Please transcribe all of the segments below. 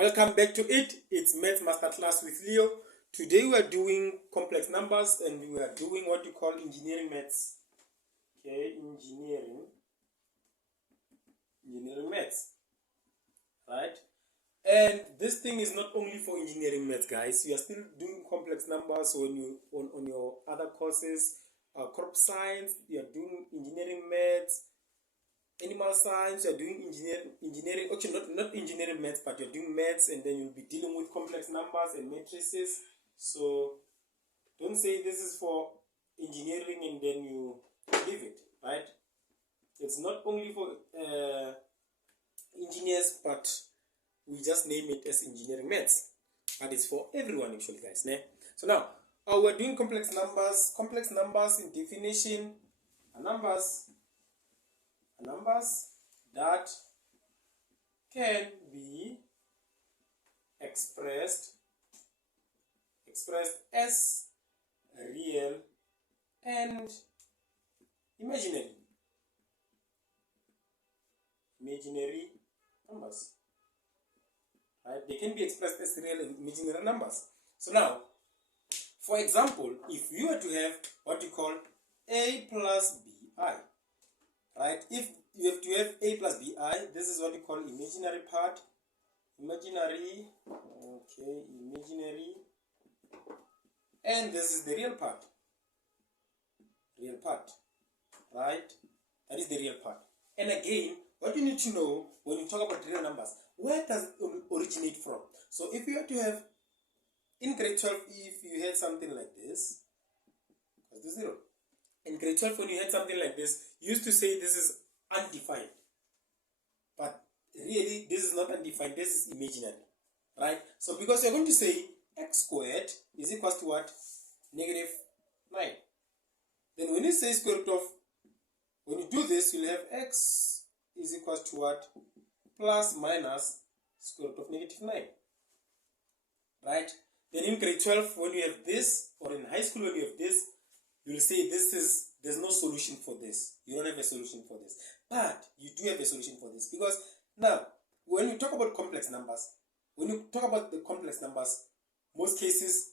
Welcome back to it. It's Maths Masterclass with Leo. Today we are doing complex numbers and we are doing what you call engineering maths. Okay, engineering maths. Right? And this thing is not only for engineering maths, guys. You are still doing complex numbers when you on your other courses, crop science, you are doing engineering maths, animal science, you're doing engineering, actually not engineering maths, but you're doing maths, and then you'll be dealing with complex numbers and matrices. So don't say this is for engineering and then you leave it, right? It's not only for engineers, but we just name it as engineering maths, but it's for everyone actually, guys. So now we're doing complex numbers. Complex numbers in definition are numbers that can be expressed as real and imaginary numbers, right? They can be expressed as real and imaginary numbers. So now, for example, if you were to have what you call a plus bi, right? If you have to have a plus bi, this is what you call imaginary part. Imaginary, and this is the real part. Right? That is the real part. And again, what you need to know when you talk about real numbers, where does it originate from? So if you had to have, in grade 12, if you had something like this, equals to 0. In grade 12, when you had something like this, you used to say this is undefined. But really, this is not undefined, this is imaginary. Right? So because you're going to say x squared is equal to what? Negative 9. Then when you say square root of, when you do this, you'll have x is equal to what? Plus minus square root of negative 9. Right? Then in grade 12, when you have this, or in high school when you have this, you'll say there's no solution for this. You don't have a solution for this. But you do have a solution for this. Because now, when you talk about complex numbers, most cases,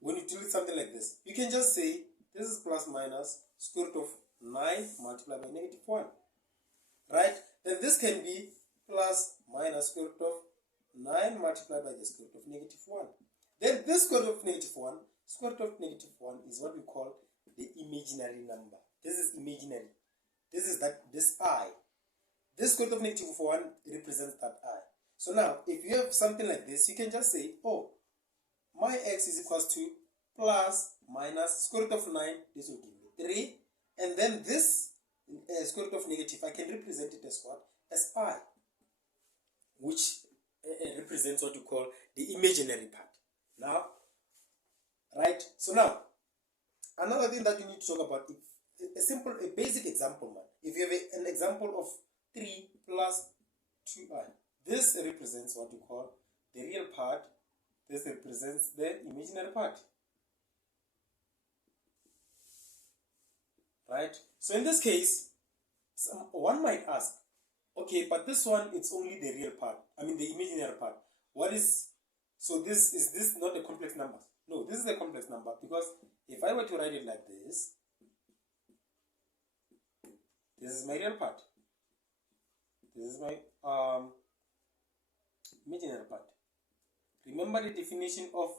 when you deal with something like this, you can just say this is plus minus square root of 9 multiplied by negative 1. Right? Then this can be plus minus square root of 9 multiplied by the square root of negative 1. Then this square root of negative 1, square root of negative 1 is what we call the imaginary number. This is imaginary. This is this I. This square root of negative 1 represents that I. So now, if you have something like this, you can just say, oh, my x is equal to plus minus square root of 9, this will give me 3. And then this square root of negative, I can represent it as what? As I, which represents what you call the imaginary part. Now, right? So now, another thing that you need to talk about is a basic example, man. If you have an example of 3 plus 2i, this represents what you call the real part. This represents the imaginary part. Right? So in this case, one might ask, okay, but this one, it's only the real part. I mean the imaginary part. So is this not a complex number? No, this is a complex number, because if I were to write it like this is my real part. This is my imaginary part. Remember the definition of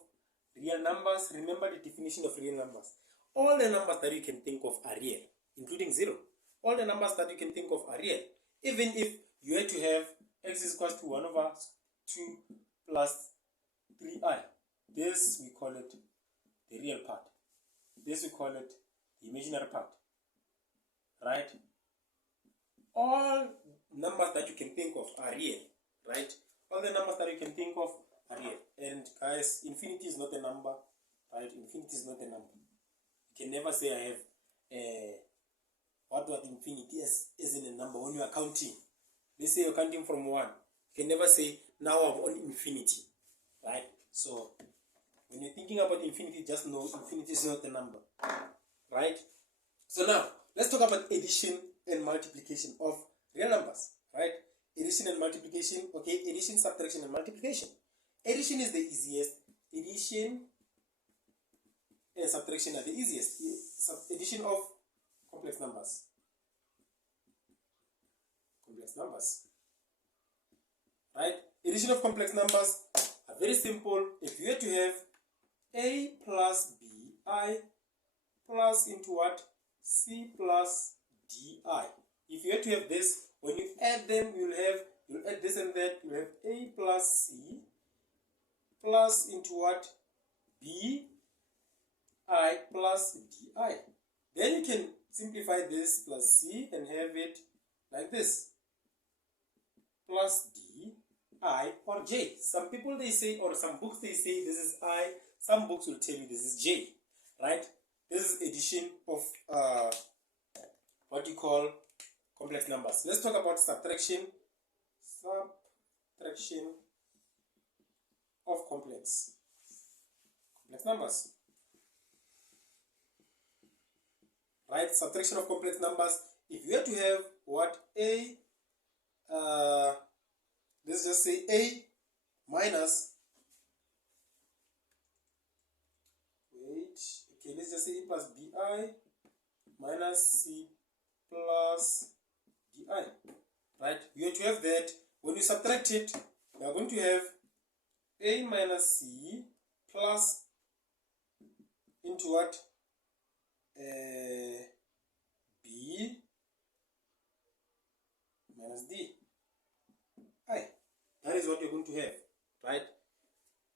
real numbers. Remember the definition of real numbers. All the numbers that you can think of are real, including 0. All the numbers that you can think of are real. Even if you had to have x is equal to 1 over 2 plus 3i. This we call it the real part. This we call it the imaginary part. Right? All numbers that you can think of are real. Right? All the numbers that you can think of are real. And guys, infinity is not a number. Right? Infinity is not a number. You can never say I have what infinity is in a number when you are counting. Let's say you're counting from 1. You can never say now I'm on infinity. Right? So when you're thinking about infinity, just know infinity is not a number. Right? So now let's talk about addition and multiplication of real numbers. Right? addition and multiplication. Okay, addition, subtraction, and multiplication. Addition is the easiest. Addition and subtraction are the easiest. Addition of complex numbers. Complex numbers. Right? Addition of complex numbers are very simple. If you were to have a plus bi plus into what? C plus di. If you were to have this, when you add them, you'll add this and that. You'll have a plus c plus into what? B I plus di. Then you can simplify this plus c and have it like this, plus d I or j. Some people they say, or some books they say this is I. Some books will tell you this is j. Right? This is addition of what you call complex numbers. Let's talk about subtraction. Subtraction of complex numbers. Right? Subtraction of complex numbers. If you were to have what? A, let's just say a minus, let's just say a plus bi minus c plus di. Right? You have to have that. When you subtract it, you are going to have a minus c plus into what? B minus d. That is what you're going to have, right?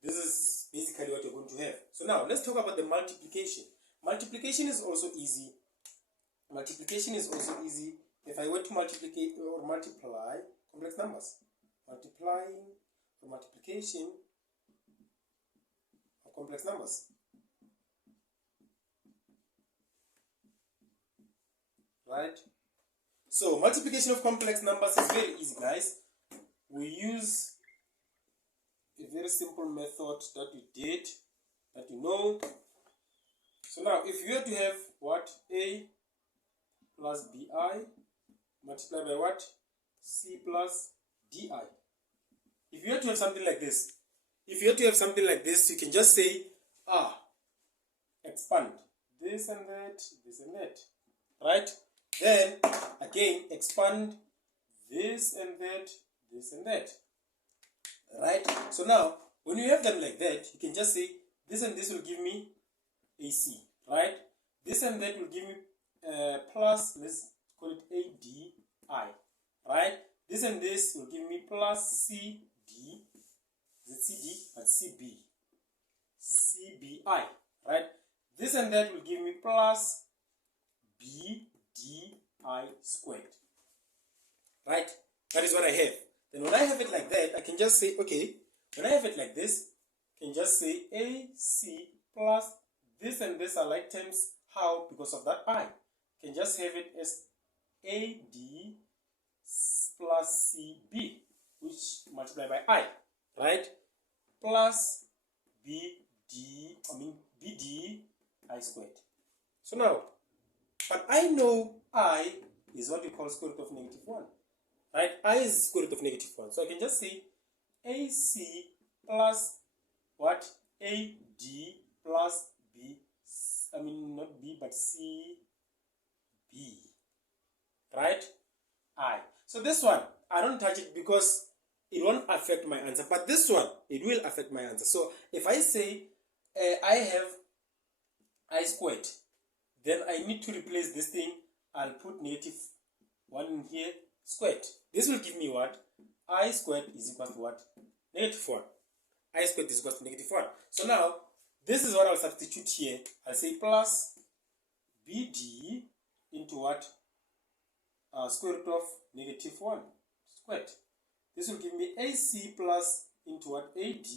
This is basically what you're going to have. So now let's talk about the multiplication. Multiplication is also easy. Multiplication is also easy. If I were to multiply complex numbers, multiplying or multiplication of complex numbers. Right? So multiplication of complex numbers is very easy, guys. We use a very simple method that you did, that you know. So now if you were to have what? A plus bi multiplied by what? C plus di. If you were to have something like this, you can just say expand this and that, this and that. Right? Then again expand this and that, this and that. Right? So now when you have them like that, you can just say this and this will give me AC. Right? This and that will give me plus, let's call it ADI. Right? This and this will give me plus CD. Is it CD? But CB. CBI. Right? This and that will give me plus BDI squared. Right? That is what I have. Then when I have it like that, I can just say, okay, when I have it like this, I can just say AC plus this and this are like terms. How? Because of that I. Can just have it as AD plus CB, which multiplied by I, right? Plus BDI squared. So now, but I know I is what we call square root of negative 1. Right? I is square root of negative 1. So I can just say AC plus what? AD plus B. I mean not B but C B. Right? I. So this one, I don't touch it because it won't affect my answer. But this one, it will affect my answer. So if I say I have I squared, then I need to replace this thing. I'll put negative 1 in here, squared. This will give me what? I squared is equal to what? Negative 1. I squared is equal to negative 1. So now, this is what I'll substitute here. I'll say plus BD into what? Square root of negative 1 squared. This will give me AC plus into what? AD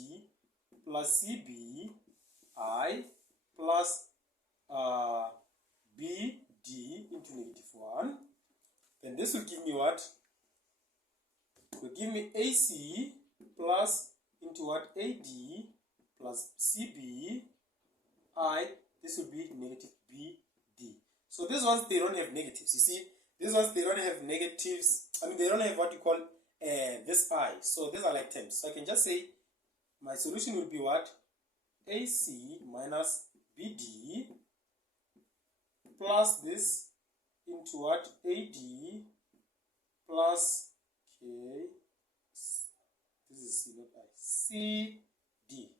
plus CB I plus BD into negative 1. Then this will give me what? It will give me AC plus into what? AD plus CB I. This will be negative BD. So these ones, they don't have negatives. You see, these ones, they don't have negatives. I mean, they don't have what you call this I. So these are like terms. So I can just say my solution would be what? AC minus BD plus this into what? AD plus K. This is C, not I. CD.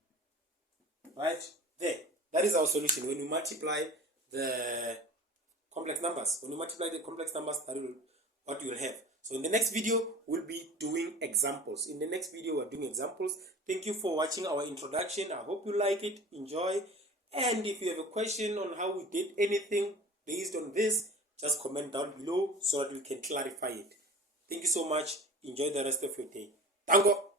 Right? There. That is our solution. When you multiply the complex numbers, that is what you will have. So in the next video, we'll be doing examples. Thank you for watching our introduction. I hope you like it, enjoy. And if you have a question on how we did anything based on this, just comment down below so that we can clarify it. Thank you so much. Enjoy the rest of your day. Tango!